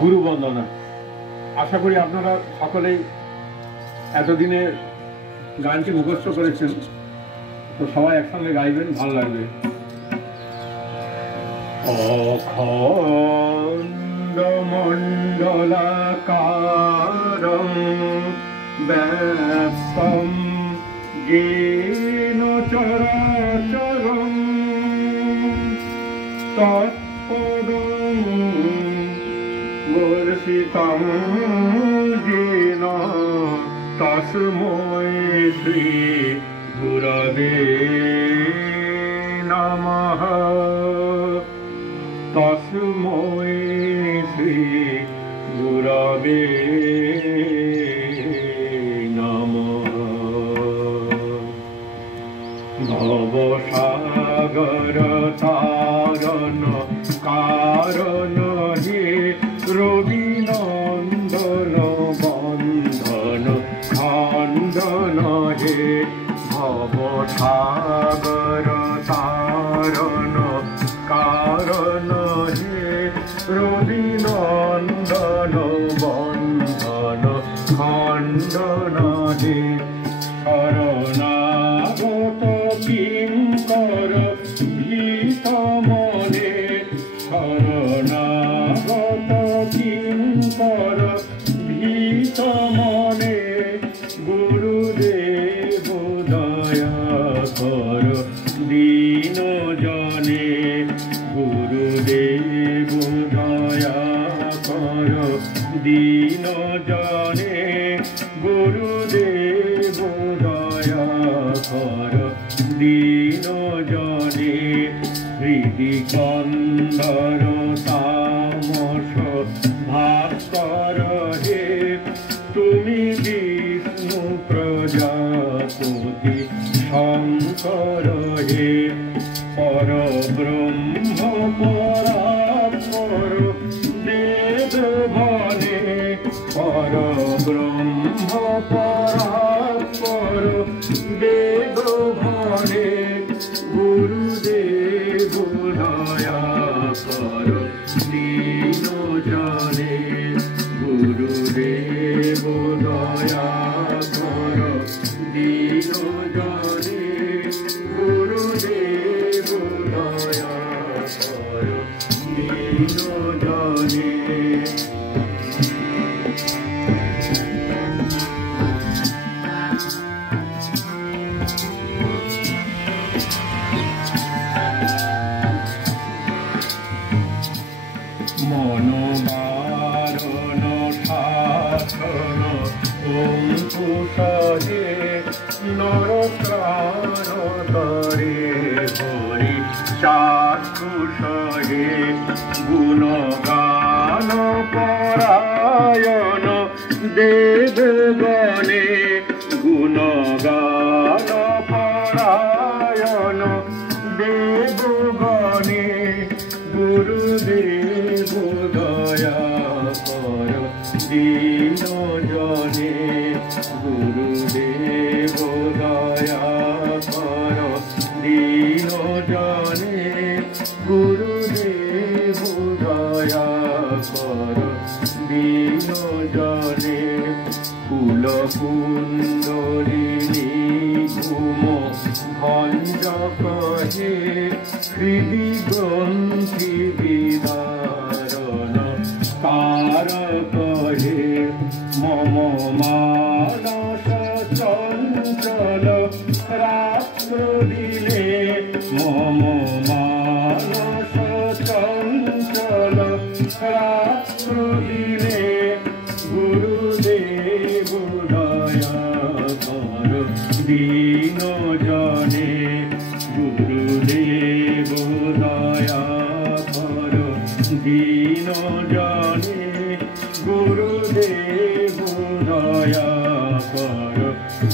গুরু বন্দনা। আশা করি আপনারা সকলেই এতদিনে গানটি মুখস্থ করেছেন, তো সবাই একসঙ্গে গাইবেন, ভালো লাগবে। অখণ্ড মণ্ডলাকারং ব্যাপ্তং येन চরাচরং তৎপদং দর্শিতং येन তস্मै শ্রী গুরবে নমঃ। তস্मै শ্রী গুরবে নমঃ। ভবসাগর তারণ কারণ হে রবিনন্দন বন্ধন খণ্ডন হে। ভবসাগর তারণ কারণ হে রবিনন্দন বন্ধন খণ্ডন হে। শরণাগত কিঙ্কর ভীত মনে, শরণাগত কিঙ্কর ভীত মনে। গুরুদেব দয়া কর দীন জনে, গুরুদেব দয়া কর দীন জনে। গুরুদেব দয়া কর দীন জনে। হৃদি কন্দর তামস ভাস্কর হে, তুমি বিষ্ণু প্রজাপতি শঙ্কর হে। পরব্রহ্ম পরাৎপর বেদ বনে, পরব্রহ্ম পরাৎপর বেদ বনে। গুরুদেব দয়া কর দীন জনে, গুরুদেব দয়া কর দীন জনে। গুরুদেব দয়া কর দীন জনে। মনোবারণ শাসন অঙ্কুশ হে, নরত্রাণ তরে হরি চাক্ষুষ হে। গুণগান পরায়ণ দেবগণে, গুণগান পরায়ণ দেবগণে। গুরুদেব দয়া কর দীন জনে, গুরুদেব দয়া কর দীন জনে। গুরুদেব দয়া কর দীন জনে। কুলকুণ্ডলিনী ঘুম ভঞ্জক হে, হৃদি গ্রন্থি বিদারণ কারক হে। মম মানস চঞ্চল রাত্র দিনে, মম মানস চঞ্চল রাত্র দিনে। গুরুদেব দয়া কর দীন জনে, গুরুদেব দয়া কর দীন জনে। গুরুদেব দয়া কর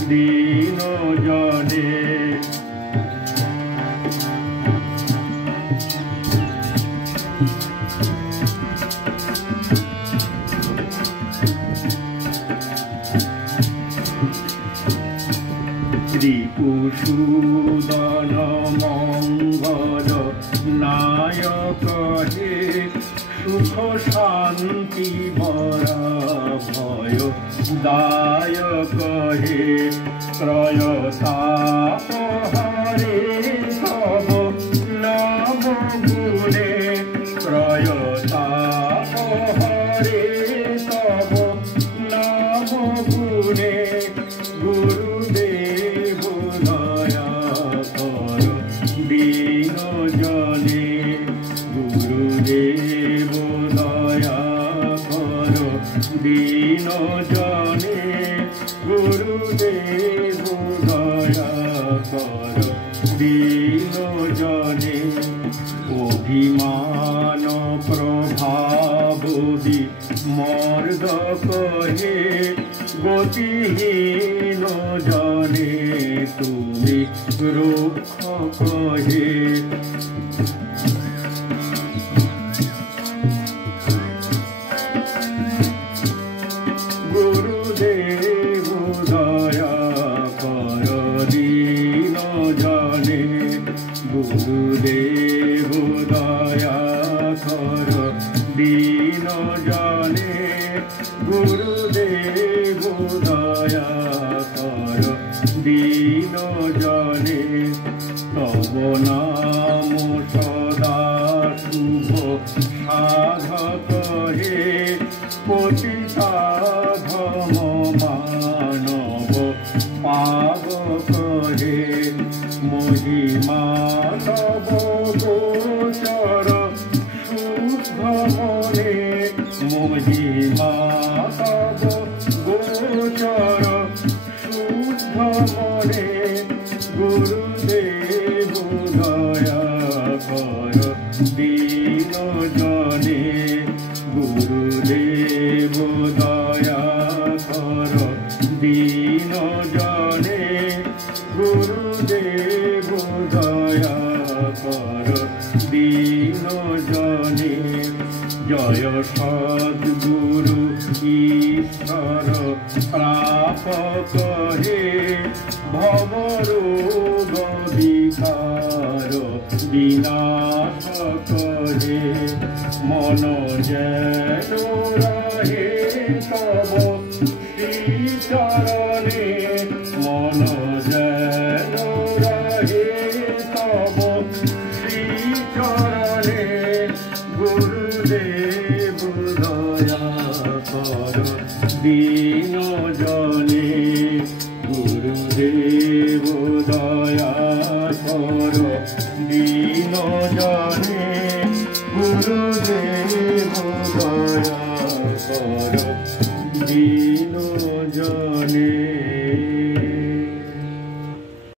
দীন জনে। ত্রিপুসূদন মঙ্গল নায়ক কহে সুখ শান্তি বরা ভয় দায়ক হে ত্রয়তাপ হরে সব নব গুণে ত্রয়তাপ হরে সব নব গুণে গুরুদেব দয়া কর দীন জনে গুরুদেব দয়া কর দীন জনে গুরুদেব দয়া কর দীন জনে অভিমান প্রভাব মর্দক হে গতিহীন জনে তুমি রক্ষক হে গুরুদেব দয়া কর দীন জনে গুরুদেব দয়া কর দীন জনে গুরুদেব দয়া কর দীন জনে তব নাম সদা শুভ সাধক হে পতিতাধম মানব পাবক হে মহিমা তব গোচর শুদ্ধ মনে মহিমা তব গোচর শুদ্ধ মনে গুরুদেব দয়া কর দীন জনে গুরুদেব দয়া কর দীন জনে গুরুদেব দয়া কর দীন জনে জয় সদ্গুরু ঈশ্বর প্রাপক হে ভবরোগ বিকার বিনাশক হে মন যেন রহে তব শ্রীচরণে মন যেন রহে তব শ্রীচরণে গুরুদেব দয়া কর দীন জনে গুরুদেব দয়া কর দীন জনে গুরুদেব দয়া কর দীন জনে।